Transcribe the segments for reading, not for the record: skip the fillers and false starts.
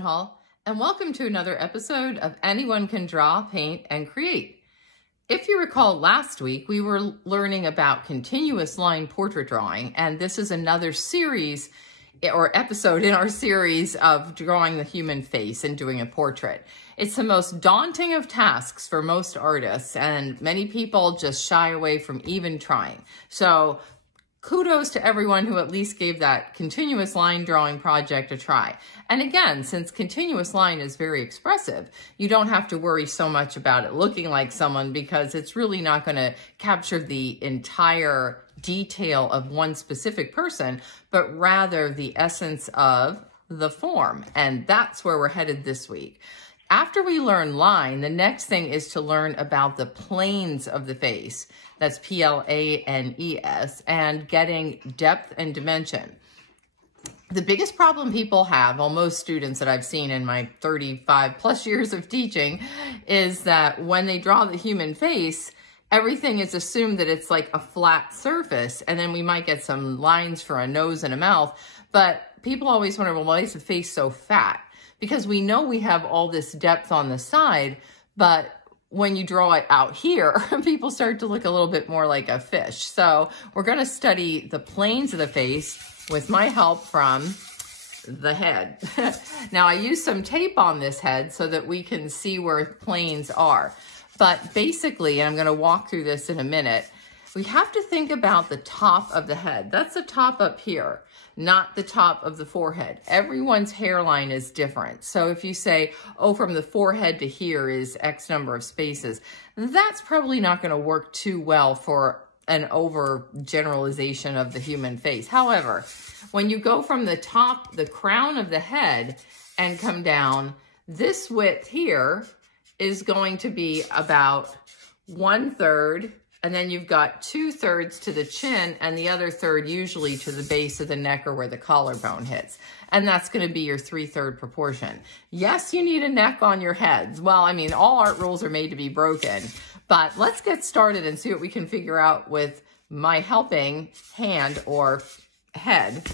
Rosenhall, and welcome to another episode of Anyone Can Draw, Paint, and Create. If you recall, last week we were learning about continuous line portrait drawing, and this is another series or episode in our series of drawing the human face and doing a portrait. It's the most daunting of tasks for most artists, and many people just shy away from even trying. So kudos to everyone who at least gave that continuous line drawing project a try. And again, since continuous line is very expressive, you don't have to worry so much about it looking like someone, because it's really not going to capture the entire detail of one specific person, but rather the essence of the form. And that's where we're headed this week. After we learn line, the next thing is to learn about the planes of the face. That's P-L-A-N-E-S, and getting depth and dimension. The biggest problem people have, well, most students that I've seen in my 35 plus years of teaching, is that when they draw the human face, everything is assumed that it's like a flat surface, and then we might get some lines for a nose and a mouth. But people always wonder, well, why is the face so fat? Because we know we have all this depth on the side, but when you draw it out here, people start to look a little bit more like a fish. So we're going to study the planes of the face with my help from the head. Now, I use some tape on this head so that we can see where planes are. But basically, and I'm going to walk through this in a minute, we have to think about the top of the head. That's the top up here, not the top of the forehead. Everyone's hairline is different. So if you say, oh, from the forehead to here is X number of spaces, that's probably not going to work too well for an overgeneralization of the human face. However, when you go from the top, the crown of the head, and come down, this width here is going to be about 1/3, and then you've got 2/3 to the chin, and the other third usually to the base of the neck or where the collarbone hits. And that's going to be your 3/3 proportion. Yes, you need a neck on your heads. Well, I mean, all art rules are made to be broken. But let's get started and see what we can figure out with my helping hand or head.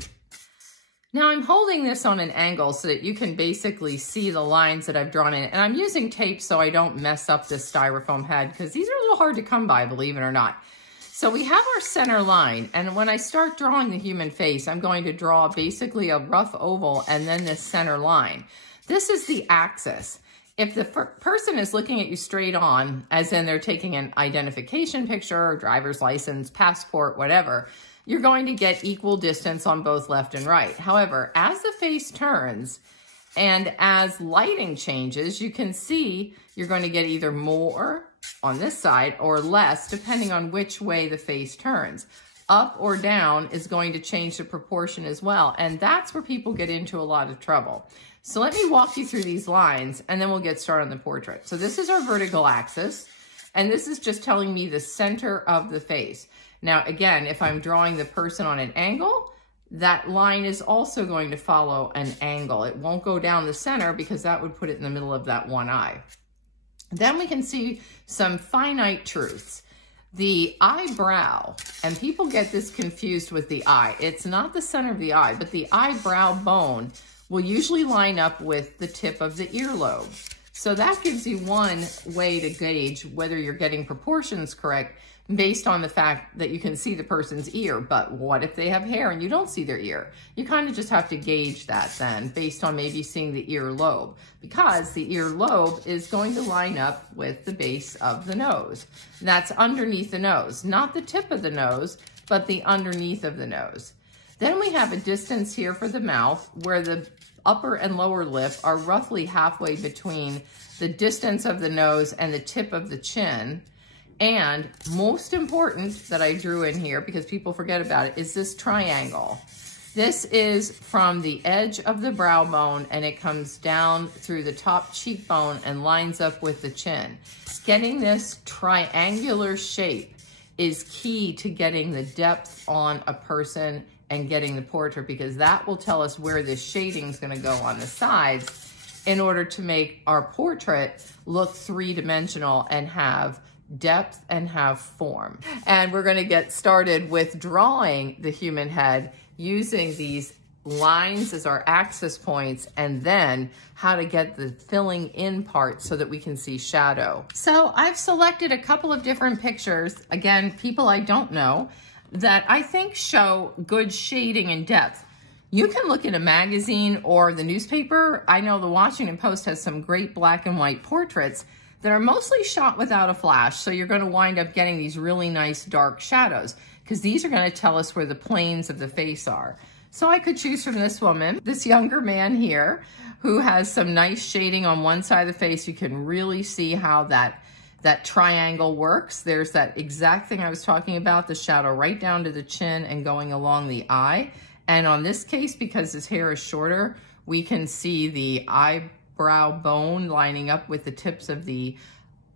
Now I'm holding this on an angle so that you can basically see the lines that I've drawn in. And I'm using tape so I don't mess up this styrofoam head, because these are a little hard to come by, believe it or not. So we have our center line, and when I start drawing the human face, I'm going to draw basically a rough oval and then this center line. This is the axis. If the person is looking at you straight on, as in they're taking an identification picture, or driver's license, passport, whatever, you're going to get equal distance on both left and right. However, as the face turns and as lighting changes, you can see you're going to get either more on this side or less, depending on which way the face turns. Up or down is going to change the proportion as well. And that's where people get into a lot of trouble. So let me walk you through these lines, and then we'll get started on the portrait. So this is our vertical axis, and this is just telling me the center of the face. Now, again, if I'm drawing the person on an angle, that line is also going to follow an angle. It won't go down the center because that would put it in the middle of that one eye. Then we can see some finite truths. The eyebrow, and people get this confused with the eye. It's not the center of the eye, but the eyebrow bone will usually line up with the tip of the earlobe. So that gives you one way to gauge whether you're getting proportions correct based on the fact that you can see the person's ear. But what if they have hair and you don't see their ear? You kind of just have to gauge that then based on maybe seeing the earlobe, because the earlobe is going to line up with the base of the nose. That's underneath the nose, not the tip of the nose, but the underneath of the nose. Then we have a distance here for the mouth where the upper and lower lip are roughly halfway between the distance of the nose and the tip of the chin. And most important that I drew in here, because people forget about it, is this triangle. This is from the edge of the brow bone, and it comes down through the top cheekbone and lines up with the chin. Getting this triangular shape is key to getting the depth on a person and getting the portrait, because that will tell us where the shading is going to go on the sides in order to make our portrait look three-dimensional and have depth and have form. And we're going to get started with drawing the human head using these lines as our axis points, and then how to get the filling in part so that we can see shadow. So I've selected a couple of different pictures, again, people I don't know, that I think show good shading and depth. You can look at a magazine or the newspaper. I know the Washington Post has some great black and white portraits that are mostly shot without a flash, so you're going to wind up getting these really nice dark shadows, because these are going to tell us where the planes of the face are. So I could choose from this woman, this younger man here, who has some nice shading on one side of the face. You can really see how that triangle works. There's that exact thing I was talking about, the shadow right down to the chin and going along the eye. And on this case, because his hair is shorter, we can see the eyebrow bone lining up with the tips of the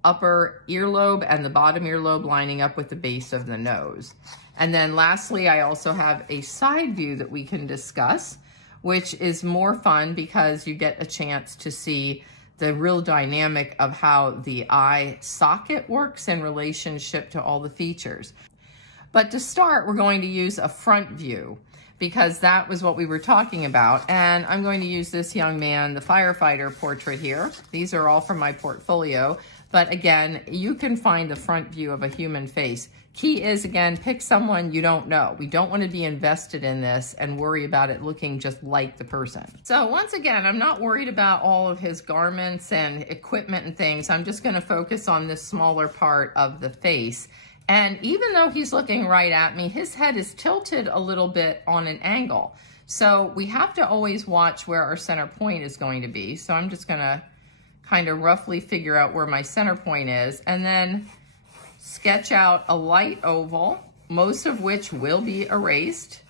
upper earlobe and the bottom earlobe lining up with the base of the nose. And then lastly, I also have a side view that we can discuss, which is more fun because you get a chance to see the real dynamic of how the eye socket works in relationship to all the features. But to start, we're going to use a front view, because that was what we were talking about. And I'm going to use this young man, the firefighter portrait here. These are all from my portfolio. But again, you can find the front view of a human face. Key is, again, pick someone you don't know. We don't want to be invested in this and worry about it looking just like the person. So once again, I'm not worried about all of his garments and equipment and things. I'm just going to focus on this smaller part of the face. And even though he's looking right at me, his head is tilted a little bit on an angle. So we have to always watch where our center point is going to be. So I'm just going to kind of roughly figure out where my center point is, and then sketch out a light oval, most of which will be erased.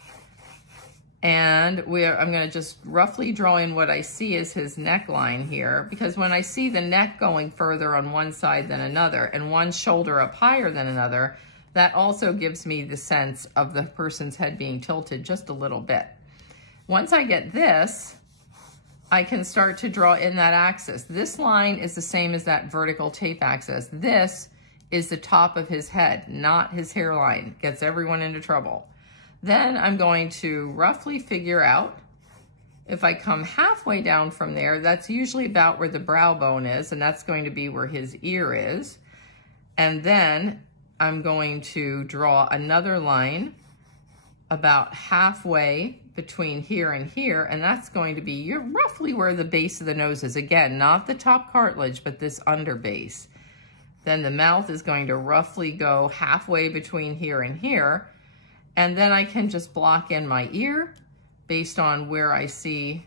And I'm going to just roughly draw in what I see as his neckline here, because when I see the neck going further on one side than another and one shoulder up higher than another, that also gives me the sense of the person's head being tilted just a little bit. Once I get this, I can start to draw in that axis. This line is the same as that vertical tape axis. This is the top of his head, not his hairline. Gets everyone into trouble. Then I'm going to roughly figure out, if I come halfway down from there, that's usually about where the brow bone is, and that's going to be where his ear is. And then I'm going to draw another line about halfway between here and here, and that's going to be roughly where the base of the nose is. Again, not the top cartilage, but this under base. Then the mouth is going to roughly go halfway between here and here, and then I can just block in my ear based on where I see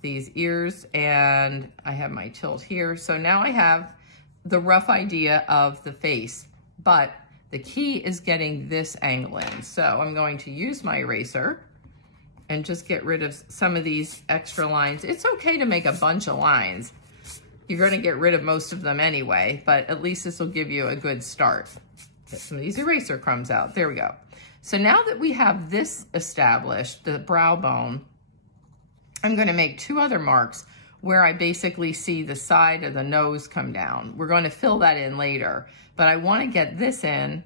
these ears, and I have my tilt here. So now I have the rough idea of the face, but the key is getting this angle in. So I'm going to use my eraser and just get rid of some of these extra lines. It's okay to make a bunch of lines. You're going to get rid of most of them anyway, but at least this will give you a good start. Get some of these eraser crumbs out. There we go. So now that we have this established, the brow bone, I'm going to make two other marks where I basically see the side of the nose come down. We're going to fill that in later, but I want to get this in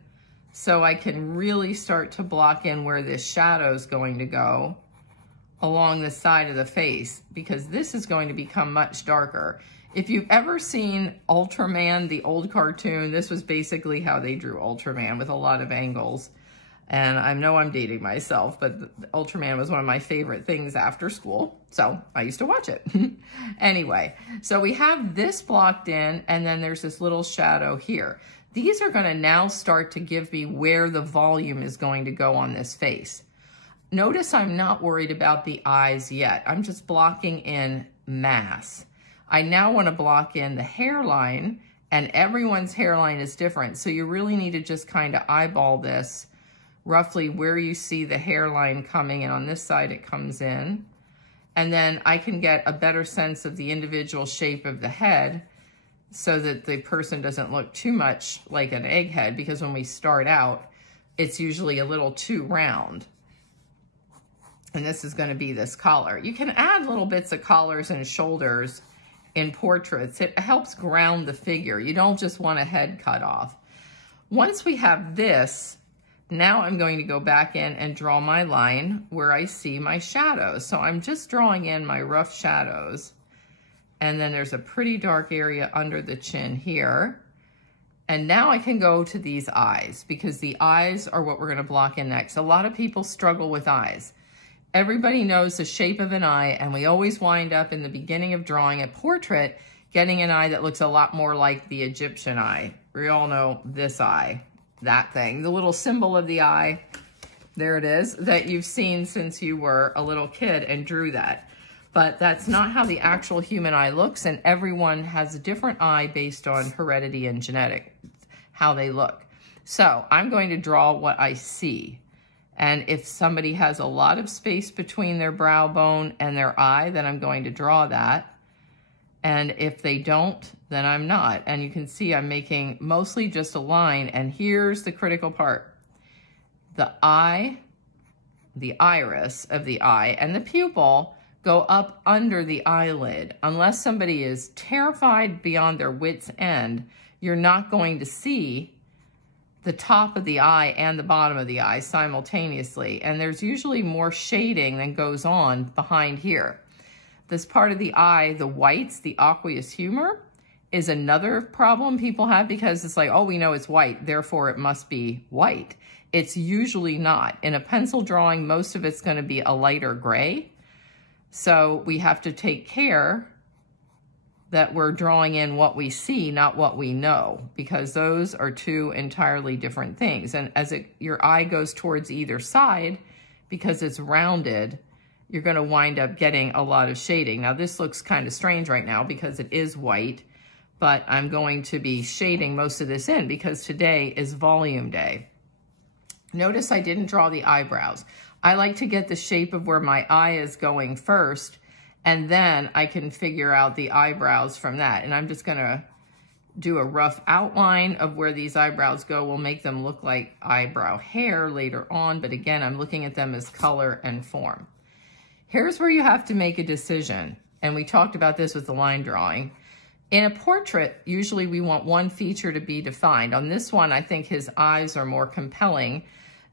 so I can really start to block in where this shadow is going to go along the side of the face, because this is going to become much darker. If you've ever seen Ultraman, the old cartoon, this was basically how they drew Ultraman, with a lot of angles. And I know I'm dating myself, but Ultraman was one of my favorite things after school, so I used to watch it. Anyway, so we have this blocked in, and then there's this little shadow here. These are going to now start to give me where the volume is going to go on this face. Notice I'm not worried about the eyes yet. I'm just blocking in mass. I now want to block in the hairline, and everyone's hairline is different. So you really need to just kind of eyeball this roughly where you see the hairline coming in. On this side, it comes in. And then I can get a better sense of the individual shape of the head so that the person doesn't look too much like an egghead, because when we start out, it's usually a little too round. And this is going to be this collar. You can add little bits of collars and shoulders in portraits. It helps ground the figure. You don't just want a head cut off. Once we have this, now I'm going to go back in and draw my line where I see my shadows. So I'm just drawing in my rough shadows. And then there's a pretty dark area under the chin here. And now I can go to these eyes because the eyes are what we're going to block in next. A lot of people struggle with eyes. Everybody knows the shape of an eye, and we always wind up in the beginning of drawing a portrait getting an eye that looks a lot more like the Egyptian eye. We all know this eye, that thing, the little symbol of the eye. There it is, that you've seen since you were a little kid and drew that. But that's not how the actual human eye looks, and everyone has a different eye based on heredity and genetic, how they look. So I'm going to draw what I see. And if somebody has a lot of space between their brow bone and their eye, then I'm going to draw that. And if they don't, then I'm not. And you can see I'm making mostly just a line. And here's the critical part. The eye, the iris of the eye, and the pupil go up under the eyelid. Unless somebody is terrified beyond their wit's end, you're not going to see the top of the eye and the bottom of the eye simultaneously. And there's usually more shading than goes on behind here. This part of the eye, the whites, the aqueous humor, is another problem people have because it's like, oh, we know it's white, therefore it must be white. It's usually not. In a pencil drawing, most of it's going to be a lighter gray. So we have to take care that we're drawing in what we see, not what we know, because those are two entirely different things. And as your eye goes towards either side, because it's rounded, you're going to wind up getting a lot of shading. Now this looks kind of strange right now because it is white, but I'm going to be shading most of this in because today is volume day. Notice I didn't draw the eyebrows. I like to get the shape of where my eye is going first, and then I can figure out the eyebrows from that. And I'm just gonna do a rough outline of where these eyebrows go. We'll make them look like eyebrow hair later on, but again, I'm looking at them as color and form. Here's where you have to make a decision, and we talked about this with the line drawing. In a portrait, usually we want one feature to be defined. On this one, I think his eyes are more compelling,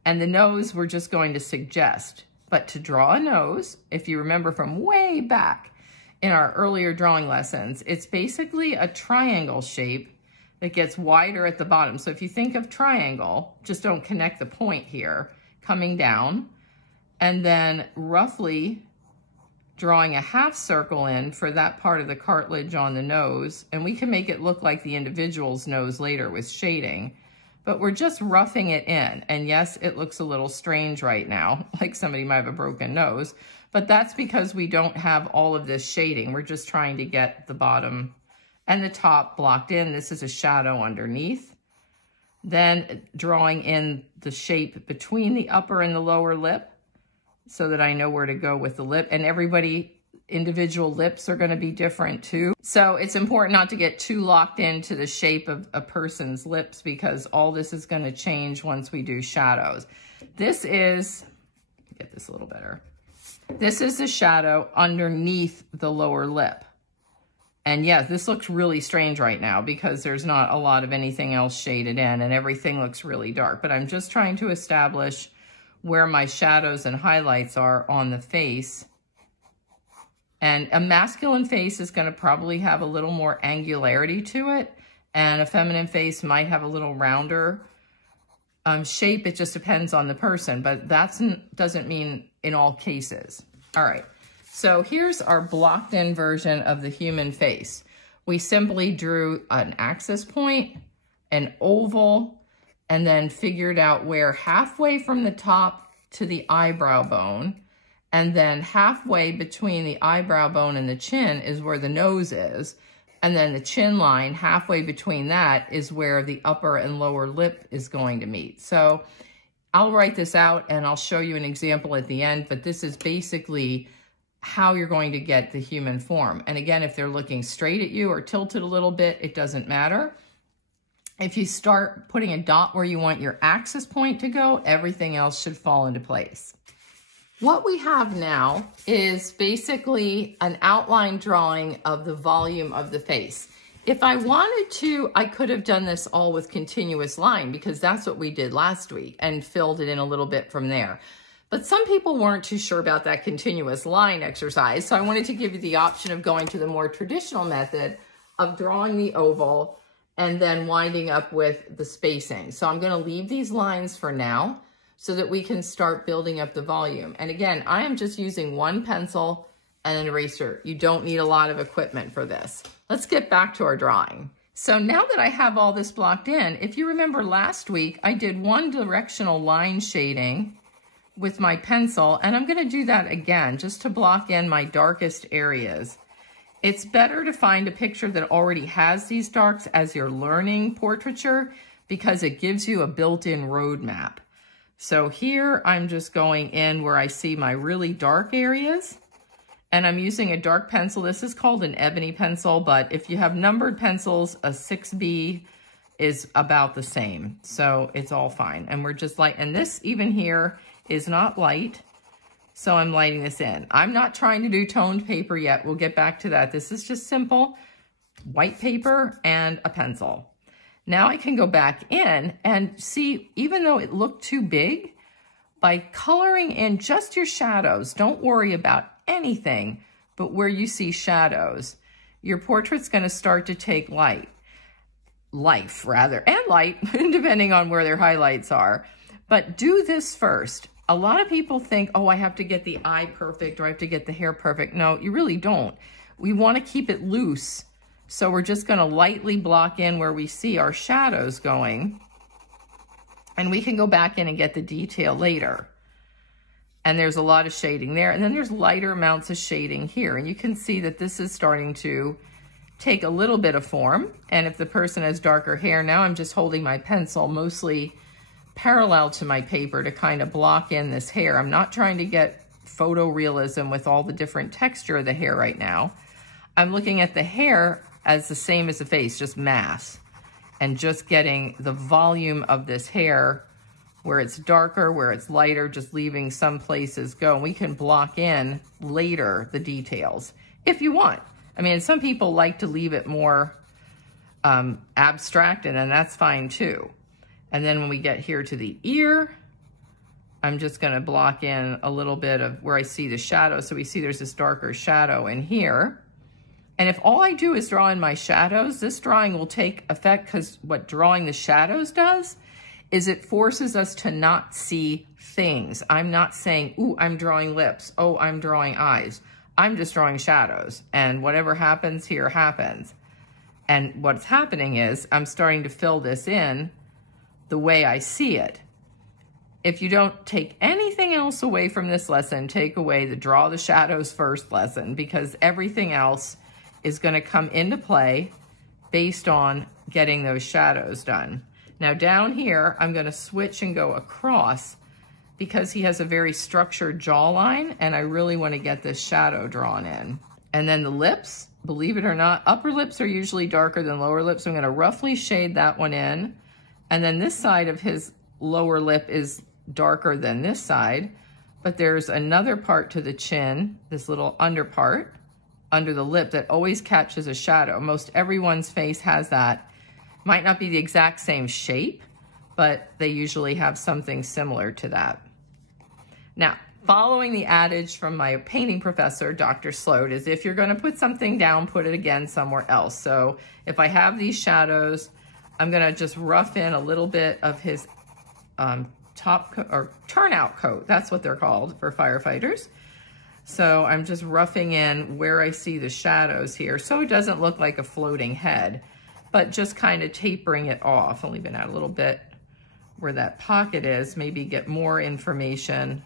and the nose we're just going to suggest. But to draw a nose, if you remember from way back in our earlier drawing lessons, it's basically a triangle shape that gets wider at the bottom. So if you think of triangle, just don't connect the point here, coming down, and then roughly drawing a half circle in for that part of the cartilage on the nose. And we can make it look like the individual's nose later with shading. But we're just roughing it in. And yes, it looks a little strange right now, like somebody might have a broken nose, but that's because we don't have all of this shading. We're just trying to get the bottom and the top blocked in. This is a shadow underneath. Then drawing in the shape between the upper and the lower lip so that I know where to go with the lip. And individual lips are going to be different too. So it's important not to get too locked into the shape of a person's lips because all this is going to change once we do shadows. This is, get this a little better. This is the shadow underneath the lower lip. And yes, this looks really strange right now because there's not a lot of anything else shaded in and everything looks really dark. But I'm just trying to establish where my shadows and highlights are on the face. And a masculine face is going to probably have a little more angularity to it, and a feminine face might have a little rounder shape. It just depends on the person, but that doesn't mean in all cases. All right, so here's our blocked in version of the human face. We simply drew an axis point, an oval, and then figured out where halfway from the top to the eyebrow bone, and then halfway between the eyebrow bone and the chin is where the nose is. And then the chin line, halfway between that is where the upper and lower lip is going to meet. So I'll write this out and I'll show you an example at the end, but this is basically how you're going to get the human form. And again, if they're looking straight at you or tilted a little bit, it doesn't matter. If you start putting a dot where you want your axis point to go, everything else should fall into place. What we have now is basically an outline drawing of the volume of the face. If I wanted to, I could have done this all with continuous line because that's what we did last week and filled it in a little bit from there. But some people weren't too sure about that continuous line exercise. So I wanted to give you the option of going to the more traditional method of drawing the oval and then winding up with the spacing. So I'm going to leave these lines for now so that we can start building up the volume. And again, I am just using one pencil and an eraser. You don't need a lot of equipment for this. Let's get back to our drawing. So now that I have all this blocked in, if you remember last week, I did one directional line shading with my pencil, and I'm going to do that again just to block in my darkest areas. It's better to find a picture that already has these darks as you're learning portraiture because it gives you a built-in roadmap. So here I'm just going in where I see my really dark areas. And I'm using a dark pencil. This is called an ebony pencil, but if you have numbered pencils, a 6B is about the same. So it's all fine. And we're just light, and this even here is not light. So I'm lighting this in. I'm not trying to do toned paper yet. We'll get back to that. This is just simple white paper and a pencil. Now I can go back in and see, even though it looked too big, by coloring in just your shadows, don't worry about anything but where you see shadows, your portrait's going to start to take life, and light, depending on where their highlights are. But do this first. A lot of people think, oh, I have to get the eye perfect or I have to get the hair perfect. No, you really don't. We want to keep it loose. So we're just going to lightly block in where we see our shadows going. And we can go back in and get the detail later. And there's a lot of shading there. And then there's lighter amounts of shading here. And you can see that this is starting to take a little bit of form. And if the person has darker hair, now I'm just holding my pencil mostly parallel to my paper to kind of block in this hair. I'm not trying to get photorealism with all the different texture of the hair right now. I'm looking at the hair as the same as the face, just mass. And just getting the volume of this hair where it's darker, where it's lighter, just leaving some places go. And we can block in later the details if you want. I mean, some people like to leave it more abstract, and then that's fine too. And then when we get here to the ear, I'm just gonna block in a little bit of where I see the shadow. So we see there's this darker shadow in here. And if all I do is draw in my shadows, this drawing will take effect because what drawing the shadows does is it forces us to not see things. I'm not saying, ooh, I'm drawing lips. Oh, I'm drawing eyes. I'm just drawing shadows. And whatever happens here happens. And what's happening is I'm starting to fill this in the way I see it. If you don't take anything else away from this lesson, take away the draw the shadows first lesson, because everything else is going to come into play based on getting those shadows done. Now down here, I'm going to switch and go across because he has a very structured jawline and I really want to get this shadow drawn in. And then the lips, believe it or not, upper lips are usually darker than lower lips. So I'm going to roughly shade that one in. And then this side of his lower lip is darker than this side, but there's another part to the chin, this little under part, under the lip that always catches a shadow. Most everyone's face has that. Might not be the exact same shape, but they usually have something similar to that. Now, following the adage from my painting professor, Dr. Sloat, is if you're going to put something down, put it again somewhere else. So if I have these shadows, I'm going to just rough in a little bit of his top coat or turnout coat. That's what they're called for firefighters. So I'm just roughing in where I see the shadows here so it doesn't look like a floating head, but just kind of tapering it off. I'll even add a little bit where that pocket is, maybe get more information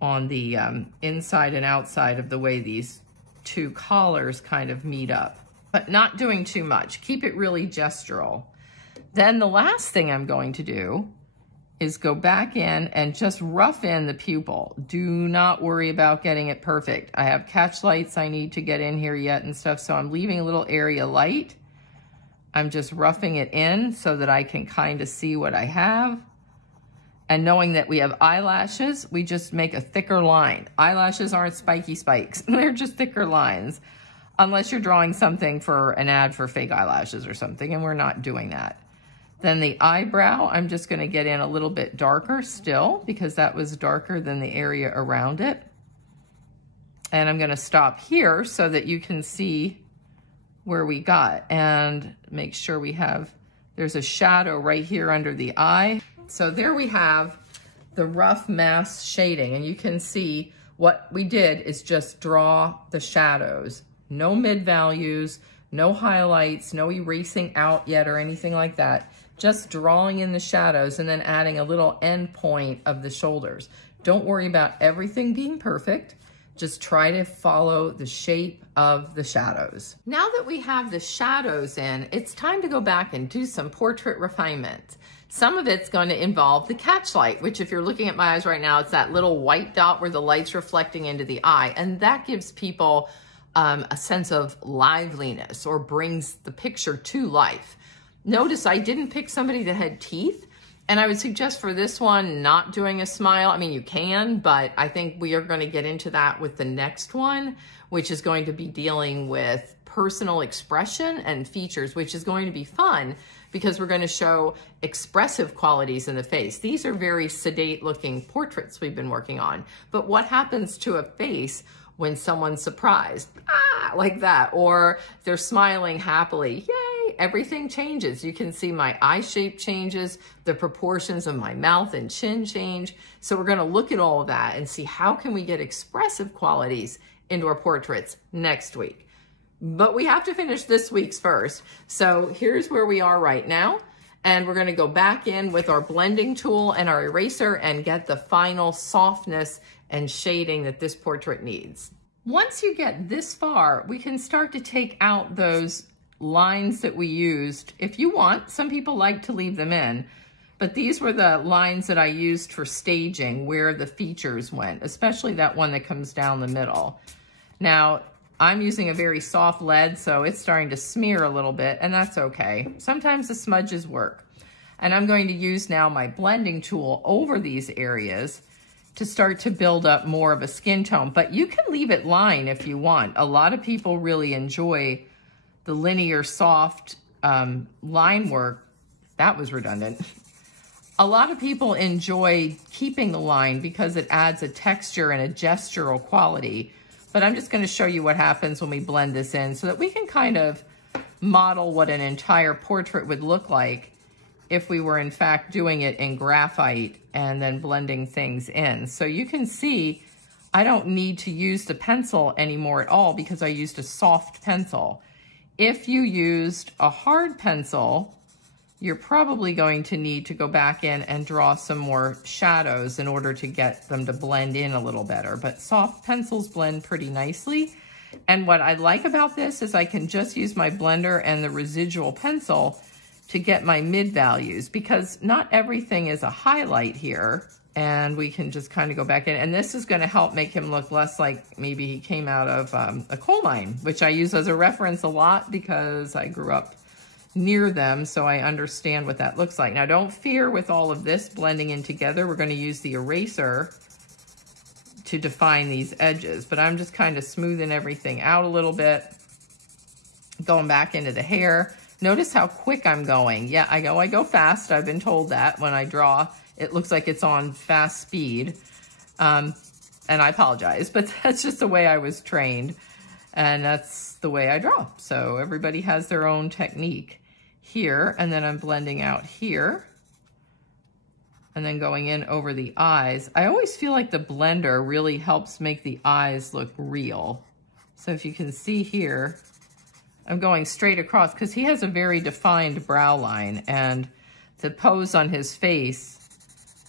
on the inside and outside of the way these two collars kind of meet up, but not doing too much. Keep it really gestural. Then the last thing I'm going to do is go back in and just rough in the pupil. Do not worry about getting it perfect. I have catch lights I need to get in here yet and stuff, so I'm leaving a little area light. I'm just roughing it in so that I can kind of see what I have. And knowing that we have eyelashes, we just make a thicker line. Eyelashes aren't spiky spikes. They're just thicker lines. unless you're drawing something for an ad for fake eyelashes or something, and we're not doing that. Then the eyebrow, I'm just gonna get in a little bit darker still because that was darker than the area around it. And I'm gonna stop here so that you can see where we got and make sure we have, there's a shadow right here under the eye. So there we have the rough mass shading, and you can see what we did is just draw the shadows. No mid values, no highlights, no erasing out yet or anything like that. Just drawing in the shadows and then adding a little end point of the shoulders. Don't worry about everything being perfect. Just try to follow the shape of the shadows. Now that we have the shadows in, it's time to go back and do some portrait refinement. Some of it's going to involve the catch light, which if you're looking at my eyes right now, it's that little white dot where the light's reflecting into the eye. And that gives people a sense of liveliness or brings the picture to life. Notice I didn't pick somebody that had teeth. And I would suggest for this one, not doing a smile. I mean, you can, but I think we are going to get into that with the next one, which is going to be dealing with personal expression and features, which is going to be fun because we're going to show expressive qualities in the face. These are very sedate looking portraits we've been working on. But what happens to a face when someone's surprised? Ah, like that. Or they're smiling happily. Yay! Everything changes. You can see my eye shape changes, the proportions of my mouth and chin change. So we're going to look at all of that and see how can we get expressive qualities into our portraits next week. But we have to finish this week's first. So here's where we are right now. And we're going to go back in with our blending tool and our eraser and get the final softness and shading that this portrait needs. Once you get this far, we can start to take out those lines that we used. If you want, some people like to leave them in, but these were the lines that I used for staging where the features went, especially that one that comes down the middle. Now, I'm using a very soft lead, so it's starting to smear a little bit, and that's okay. Sometimes the smudges work. And I'm going to use now my blending tool over these areas to start to build up more of a skin tone, but you can leave it line if you want. A lot of people really enjoy the linear soft line work. That was redundant. A lot of people enjoy keeping the line because it adds a texture and a gestural quality, but I'm just going to show you what happens when we blend this in so that we can kind of model what an entire portrait would look like if we were in fact doing it in graphite and then blending things in. So you can see I don't need to use the pencil anymore at all because I used a soft pencil. If you used a hard pencil, you're probably going to need to go back in and draw some more shadows in order to get them to blend in a little better. But soft pencils blend pretty nicely. And what I like about this is I can just use my blender and the residual pencil to get my mid values because not everything is a highlight here. And we can just kind of go back in. And this is going to help make him look less like maybe he came out of a coal mine, which I use as a reference a lot because I grew up near them, so I understand what that looks like. Now, don't fear with all of this blending in together. We're going to use the eraser to define these edges, but I'm just kind of smoothing everything out a little bit, going back into the hair. Notice how quick I'm going. Yeah, I go fast. I've been told that when I draw. It looks like it's on fast speed, and I apologize, but that's just the way I was trained, and that's the way I draw. So everybody has their own technique here, and then I'm blending out here, and then going in over the eyes. I always feel like the blender really helps make the eyes look real. So if you can see here, I'm going straight across because he has a very defined brow line, and the pose on his face,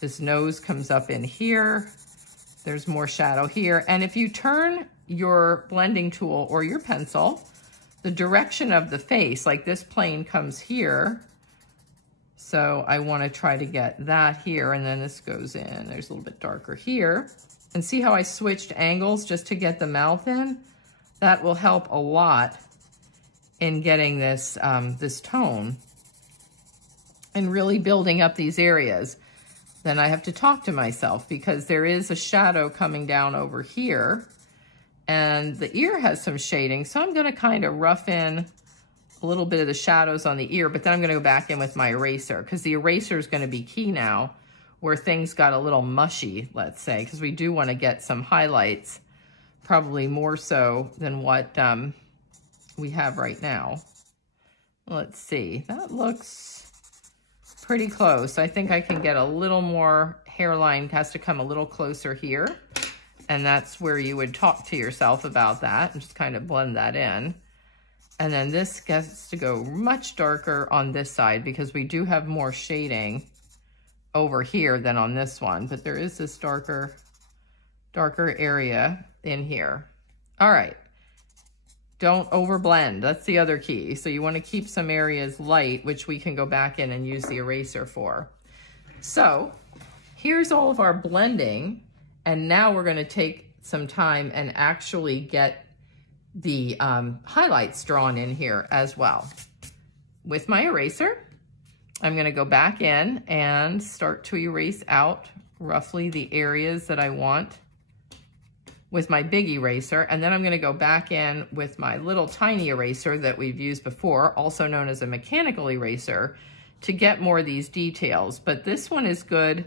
his nose comes up in here. There's more shadow here. And if you turn your blending tool or your pencil, the direction of the face, like this plane comes here. So I want to try to get that here, and then this goes in. There's a little bit darker here. And see how I switched angles just to get the mouth in? That will help a lot in getting this, this tone and really building up these areas. Then I have to talk to myself because there is a shadow coming down over here. And the ear has some shading, so I'm gonna kind of rough in a little bit of the shadows on the ear, but then I'm gonna go back in with my eraser because the eraser is gonna be key now where things got a little mushy, let's say, because we do wanna get some highlights, probably more so than what we have right now. Let's see, that looks pretty close. I think I can get a little more hairline, has to come a little closer here. And that's where you would talk to yourself about that and just kind of blend that in. And then this gets to go much darker on this side because we do have more shading over here than on this one, but there is this darker area in here. All right, don't overblend, that's the other key. So you wanna keep some areas light, which we can go back in and use the eraser for. So here's all of our blending. And now we're gonna take some time and actually get the highlights drawn in here as well. With my eraser, I'm gonna go back in and start to erase out roughly the areas that I want with my big eraser. And then I'm gonna go back in with my little tiny eraser that we've used before, also known as a mechanical eraser, to get more of these details. But this one is good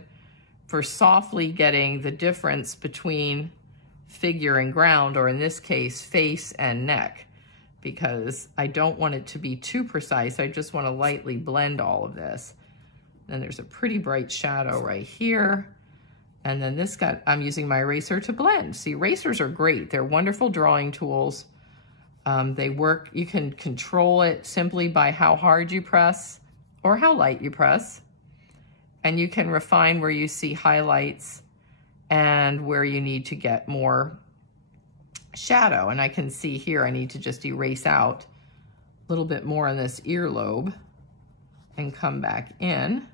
for softly getting the difference between figure and ground, or in this case, face and neck, because I don't want it to be too precise. I just want to lightly blend all of this. Then there's a pretty bright shadow right here. And then this I'm using my eraser to blend. See, erasers are great. They're wonderful drawing tools. They work, you can control it simply by how hard you press or how light you press. And you can refine where you see highlights and where you need to get more shadow. And I can see here, I need to just erase out a little bit more on this earlobe and come back in.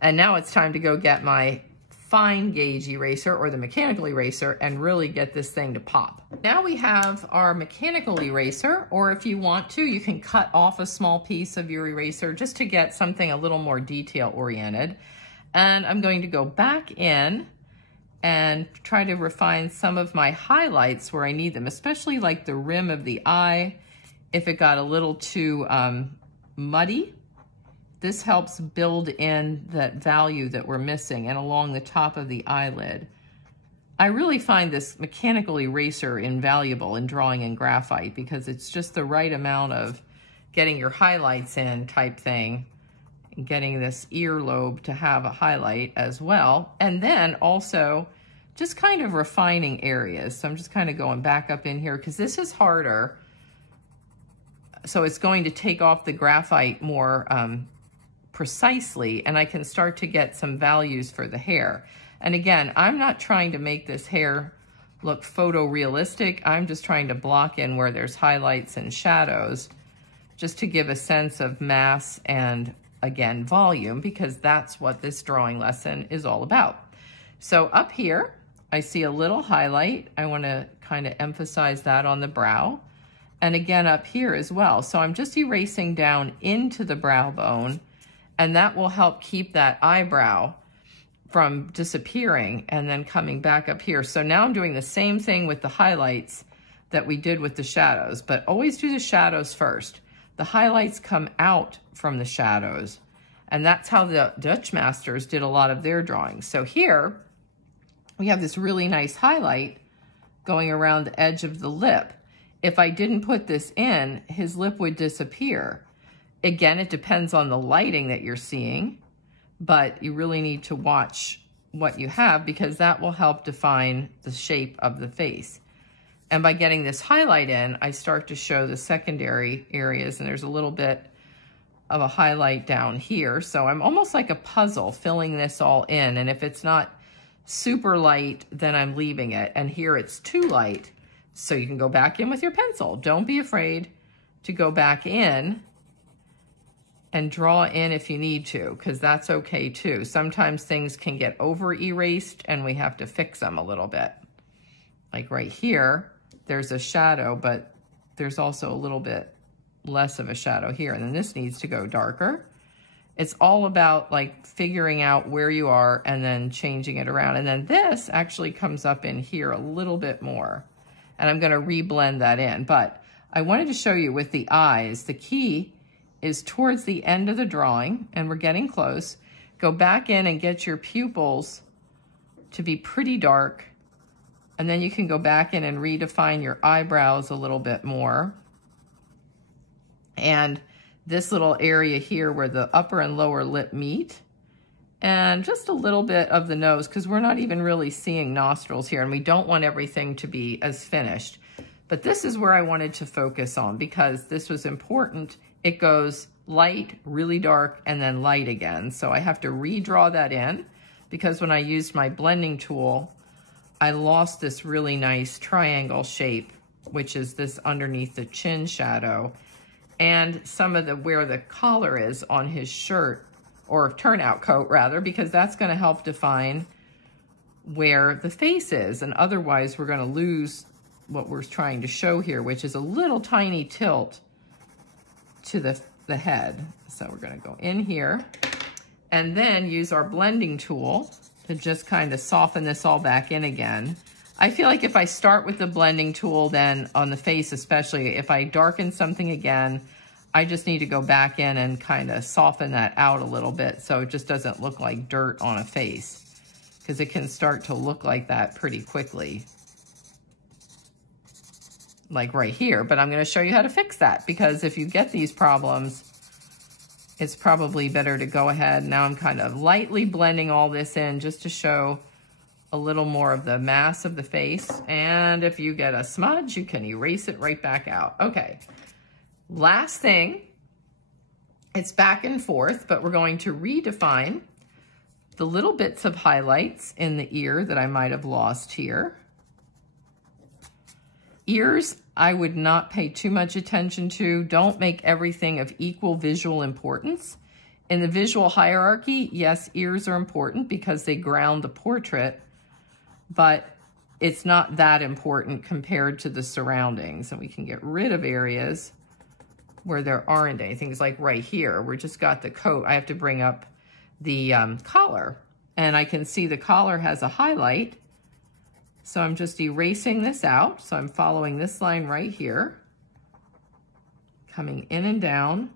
And now it's time to go get my fine gauge eraser or the mechanical eraser and really get this thing to pop. Now we have our mechanical eraser, or if you want to, you can cut off a small piece of your eraser just to get something a little more detail oriented. And I'm going to go back in and try to refine some of my highlights where I need them, especially like the rim of the eye. If it got a little too muddy, this helps build in that value that we're missing, and along the top of the eyelid. I really find this mechanical eraser invaluable in drawing in graphite because it's just the right amount of getting your highlights in type thing, and getting this earlobe to have a highlight as well. And then also just kind of refining areas. So I'm just kind of going back up in here because this is harder. So it's going to take off the graphite more precisely, and I can start to get some values for the hair. And again, I'm not trying to make this hair look photorealistic. I'm just trying to block in where there's highlights and shadows just to give a sense of mass and, again, volume, because that's what this drawing lesson is all about. So up here, I see a little highlight. I want to kind of emphasize that on the brow. And again, up here as well. So I'm just erasing down into the brow bone, and that will help keep that eyebrow from disappearing and then coming back up here. So now I'm doing the same thing with the highlights that we did with the shadows, but always do the shadows first. The highlights come out from the shadows, and that's how the Dutch masters did a lot of their drawings. So here we have this really nice highlight going around the edge of the lip. If I didn't put this in, his lip would disappear. Again, it depends on the lighting that you're seeing, but you really need to watch what you have because that will help define the shape of the face. And by getting this highlight in, I start to show the secondary areas, and there's a little bit of a highlight down here. So I'm almost like a puzzle filling this all in. And if it's not super light, then I'm leaving it. And here it's too light. So you can go back in with your pencil. Don't be afraid to go back in and draw in if you need to, because that's okay too. Sometimes things can get over erased and we have to fix them a little bit. Like right here, there's a shadow, but there's also a little bit less of a shadow here. And then this needs to go darker. It's all about like figuring out where you are and then changing it around. And then this actually comes up in here a little bit more. And I'm going to reblend that in. But I wanted to show you with the eyes, the key is towards the end of the drawing, and we're getting close. Go back in and get your pupils to be pretty dark. And then you can go back in and redefine your eyebrows a little bit more. And this little area here where the upper and lower lip meet. And just a little bit of the nose, because we're not even really seeing nostrils here, and we don't want everything to be as finished. But this is where I wanted to focus on, because this was important. It goes light, really dark, and then light again. So I have to redraw that in, because when I used my blending tool, I lost this really nice triangle shape, which is this underneath the chin shadow, and some of the where the collar is on his shirt, or turnout coat rather, because that's going to help define where the face is. And otherwise we're going to lose what we're trying to show here, which is a little tiny tilt to the head. So we're going to go in here and then use our blending tool to just kind of soften this all back in again. I feel like if I start with the blending tool, then on the face especially, if I darken something again, I just need to go back in and kind of soften that out a little bit so it just doesn't look like dirt on a face, because it can start to look like that pretty quickly, like right here. But I'm going to show you how to fix that, because if you get these problems, it's probably better to go ahead. Now I'm kind of lightly blending all this in just to show a little more of the mass of the face. And if you get a smudge, you can erase it right back out. Okay. Last thing, it's back and forth, but we're going to redefine the little bits of highlights in the ear that I might have lost here. Ears, I would not pay too much attention to. Don't make everything of equal visual importance. In the visual hierarchy, yes, ears are important because they ground the portrait, but it's not that important compared to the surroundings. And we can get rid of areas where there aren't any. Things like right here, we just got the coat. I have to bring up the collar, and I can see the collar has a highlight. So I'm just erasing this out. So I'm following this line right here, coming in and down.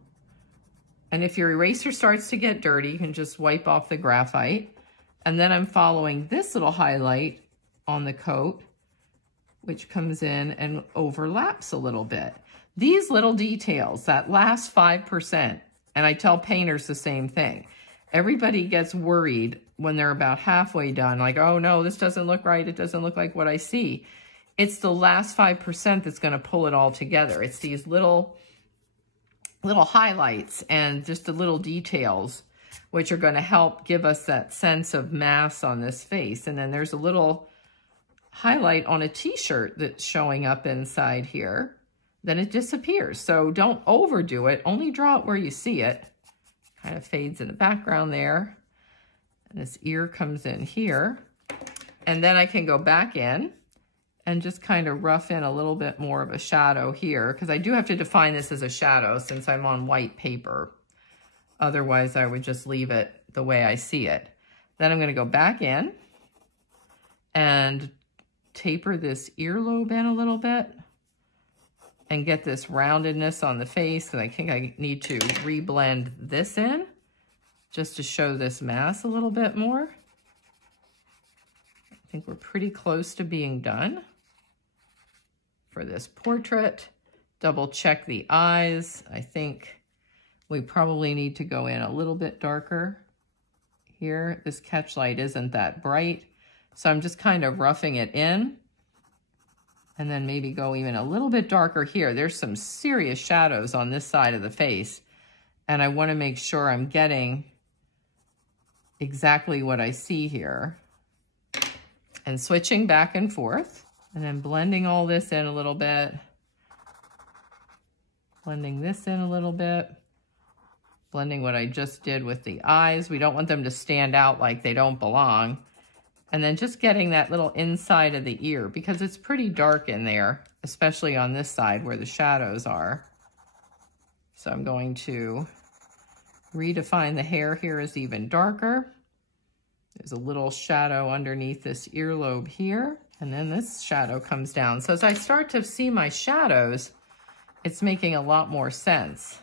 And if your eraser starts to get dirty, you can just wipe off the graphite. And then I'm following this little highlight on the coat, which comes in and overlaps a little bit. These little details, that last 5%, and I tell painters the same thing. Everybody gets worried when they're about halfway done, like, oh no, this doesn't look right. It doesn't look like what I see. It's the last 5% that's going to pull it all together. It's these little highlights and just the little details, which are going to help give us that sense of mass on this face. And then there's a little highlight on a t-shirt that's showing up inside here. Then it disappears. So don't overdo it. Only draw it where you see it. Kind of fades in the background there. And this ear comes in here. And then I can go back in and just kind of rough in a little bit more of a shadow here, because I do have to define this as a shadow since I'm on white paper. Otherwise, I would just leave it the way I see it. Then I'm going to go back in and taper this earlobe in a little bit and get this roundedness on the face. And I think I need to reblend this in just to show this mass a little bit more. I think we're pretty close to being done for this portrait. Double check the eyes. I think we probably need to go in a little bit darker here. This catchlight isn't that bright, so I'm just kind of roughing it in. And then maybe go even a little bit darker here. There's some serious shadows on this side of the face, and I want to make sure I'm getting exactly what I see here. And switching back and forth, and then blending all this in a little bit. Blending this in a little bit. Blending what I just did with the eyes. We don't want them to stand out like they don't belong. And then just getting that little inside of the ear, because it's pretty dark in there, especially on this side where the shadows are. So I'm going to redefine the hair here as even darker. There's a little shadow underneath this earlobe here. And then this shadow comes down. So as I start to see my shadows, it's making a lot more sense.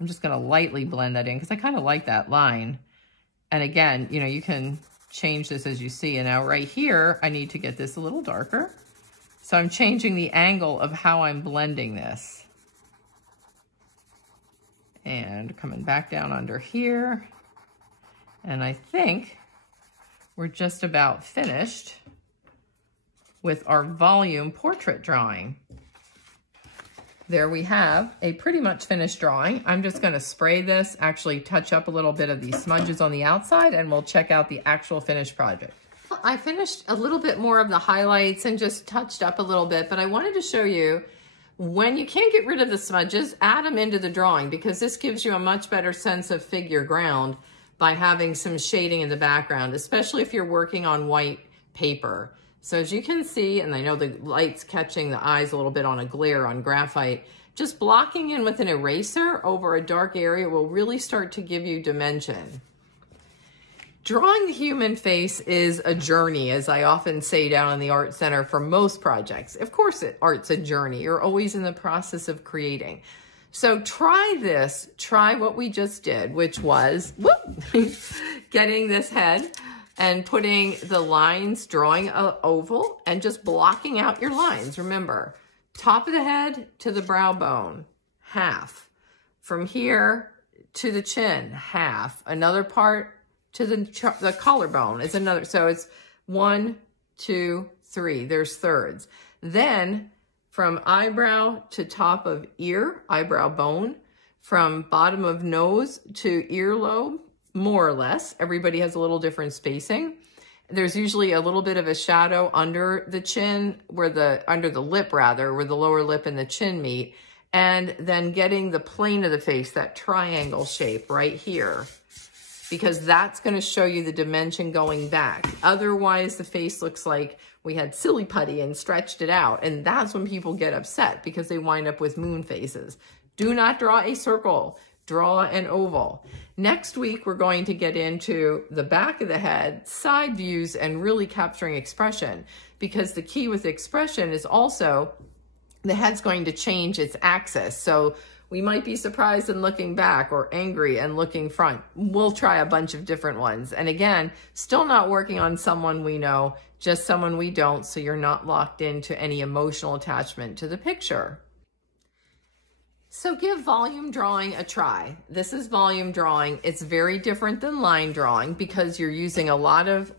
I'm just gonna lightly blend that in because I kind of like that line. And again, you know, you can change this as you see. And now right here, I need to get this a little darker. So I'm changing the angle of how I'm blending this. And coming back down under here. And I think we're just about finished with our volume portrait drawing. There we have a pretty much finished drawing. I'm just gonna spray this, actually touch up a little bit of these smudges on the outside, and we'll check out the actual finished project. I finished a little bit more of the highlights and just touched up a little bit, but I wanted to show you when you can't get rid of the smudges, add them into the drawing because this gives you a much better sense of figure ground by having some shading in the background, especially if you're working on white paper. So as you can see, and I know the light's catching the eyes a little bit on a glare on graphite, just blocking in with an eraser over a dark area will really start to give you dimension. Drawing the human face is a journey, as I often say down in the Art Center for most projects. Of course, art's a journey. You're always in the process of creating. So try this, try what we just did, which was getting this head and putting the lines, drawing an oval and just blocking out your lines. Remember, top of the head to the brow bone, half. From here to the chin, half. Another part to the collarbone is another. So it's 1, 2, 3. There's thirds. Then from eyebrow to top of ear, eyebrow bone, from bottom of nose to earlobe, more or less. Everybody has a little different spacing. There's usually a little bit of a shadow under the chin, under the lip rather, where the lower lip and the chin meet. And then getting the plane of the face, that triangle shape right here, because that's going to show you the dimension going back. Otherwise, the face looks like we had silly putty and stretched it out. And that's when people get upset because they wind up with moon faces. Do not draw a circle. Draw an oval. Next week, we're going to get into the back of the head, side views, and really capturing expression, because the key with expression is also the head's going to change its axis. So we might be surprised in looking back or angry and looking front. We'll try a bunch of different ones. And again, still not working on someone we know, just someone we don't, so you're not locked into any emotional attachment to the picture. So give volume drawing a try. This is volume drawing. It's very different than line drawing because you're using a lot of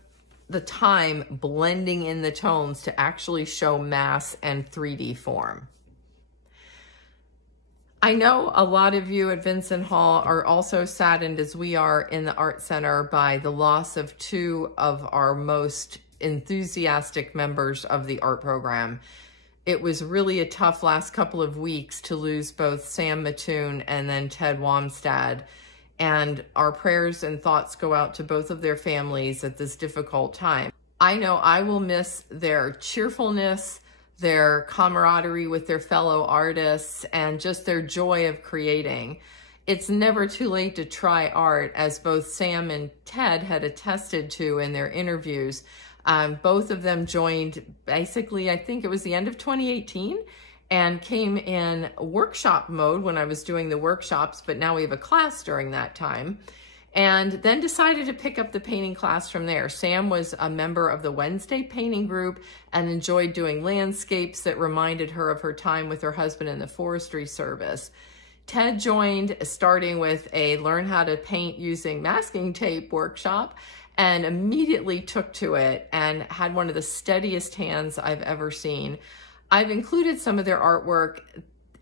the time blending in the tones to actually show mass and 3D form. I know a lot of you at Vincent Hall are also saddened, as we are in the Art Center, by the loss of 2 of our most enthusiastic members of the art program. It was really a tough last couple of weeks to lose both Sam Mattoon and then Ted Wamstad. And our prayers and thoughts go out to both of their families at this difficult time. I know I will miss their cheerfulness, their camaraderie with their fellow artists, and just their joy of creating. It's never too late to try art, as both Sam and Ted had attested to in their interviews. Both of them joined basically, I think it was the end of 2018, and came in workshop mode when I was doing the workshops, but now we have a class during that time, and then decided to pick up the painting class from there. Sam was a member of the Wednesday painting group and enjoyed doing landscapes that reminded her of her time with her husband in the forestry service. Ted joined, starting with a learn how to paint using masking tape workshop, and immediately took to it and had one of the steadiest hands I've ever seen. I've included some of their artwork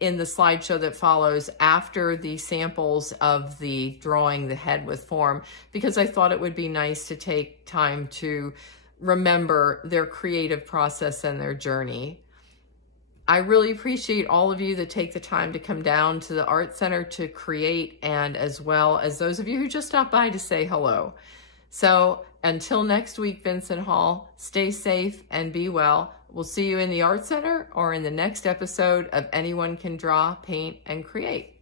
in the slideshow that follows after the samples of the drawing the head with form, because I thought it would be nice to take time to remember their creative process and their journey. I really appreciate all of you that take the time to come down to the Art Center to create, and as well as those of you who just stopped by to say hello. So until next week, Vincent Hall, stay safe and be well. We'll see you in the Art Center or in the next episode of Anyone Can Draw, Paint, and Create.